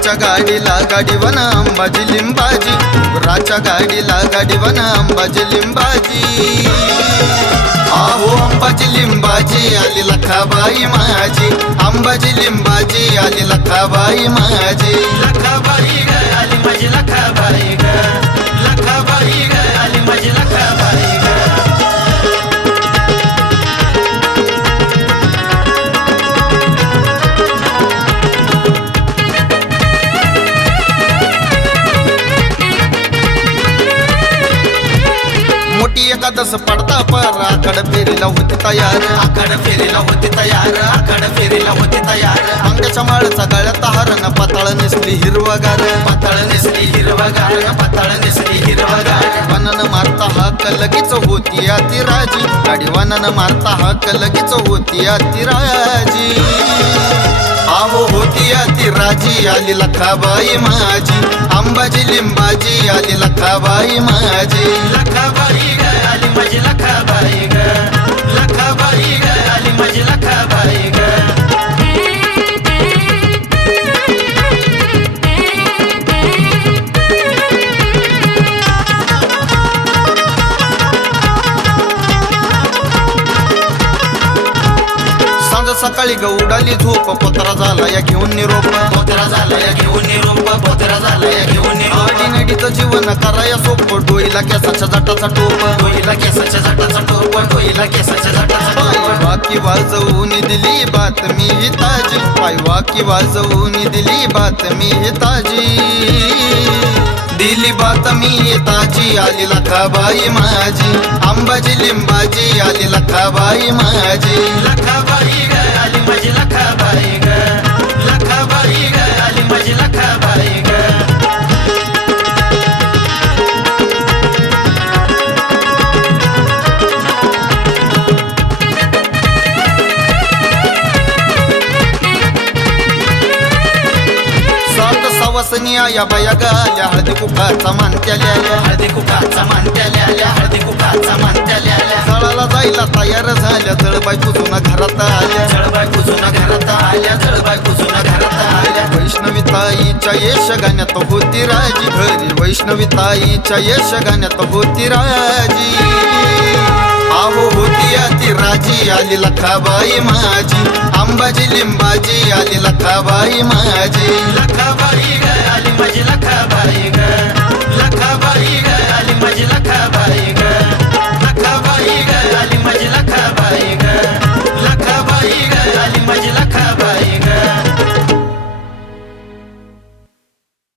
घुगराच्या गाडीला गाडीवन अंबाजी लिंबाजी, घुगराच्या गाडीला गाडीवन अंबाजी लिंबाजी. आहो अंबाजी लिंबाजी आली लखाबाई माझी, अंबाजी लिंबाजी आली लखाबाई माझी. लखाबाई ग आली माझी लखाबाई ग, लखाबाई ग आली माझी लखाबाई ग. मोठी एकादश पडता पर आखड फेरीला होती तयार, आखाड फेरीला होती तयार, आखाड फेरीला होती तयार. अंगाच्या माळचा गळ्यात हारण पाताळ नेसली हिरवगार, पाताळ नेसली हिरवगार, पाताळ नेसली हिरवगार. वनन मारता हाक लगेच होती अति राजी, गाडी वनन मारता हाक लगेच होती अति राजी. आहो होती अति राजी आली लखाबाई माझी, अंबाजी लिंबाजी आली लखाबाई माझी. लखाबाई ग आली माझी लखाबाई ग, लखाबाई ग आली माझी लखाबाई ग. सकाळी ग उडाली झोप, पोतरा झाला या घेऊन निरोप, पोतरा झाला या घेऊन निरोप, पोतरा झाला या घेऊन निरोप. आडी नडीचं जीवन कराया सोप, डोईला केसाच्या जटाचा टोप, डोईला केसाच्या जटाचा टोप, डोईला केसाच्या जटाचा टोप. वाकी वाजवून दिली बातमी ही ताजी, पाय वाकी वाजवून दिली बातमी ही ताजी. दिली बातमी ताजी आली लखाबाई माझी, अंबाजी लिंबाजी आली लखाबाई माझी. लखाबाई ग आली माझी लखाबाई ग, लखाबाई ग आली माझी लखाबाई ग. सवसनिया या बाया गाल्या, हळदी कुकाचा मानत्या ल्याल्या, हळदी कुकाचा मानत्या ल्याल्या, हळदी कुकाचा मानत्या ल्याल्या. सळाला जायला तयार झाल्या, जळबाई कुजून घरात आल्या, जळबाई कुजून घरात आल्या, जळबाई कुजून घरात आल्या. वैष्णवी ताईच्या यश गाण्यात होती राजी, घरी वैष्णवी ताईच्या यश गाण्यात होती राजी. आहो होती अति राजी आली लखाबाई माझी, अंबाजी लिंबाजी आली लखाबाई माझी. लखाबाई ग आली माझी लखाबाई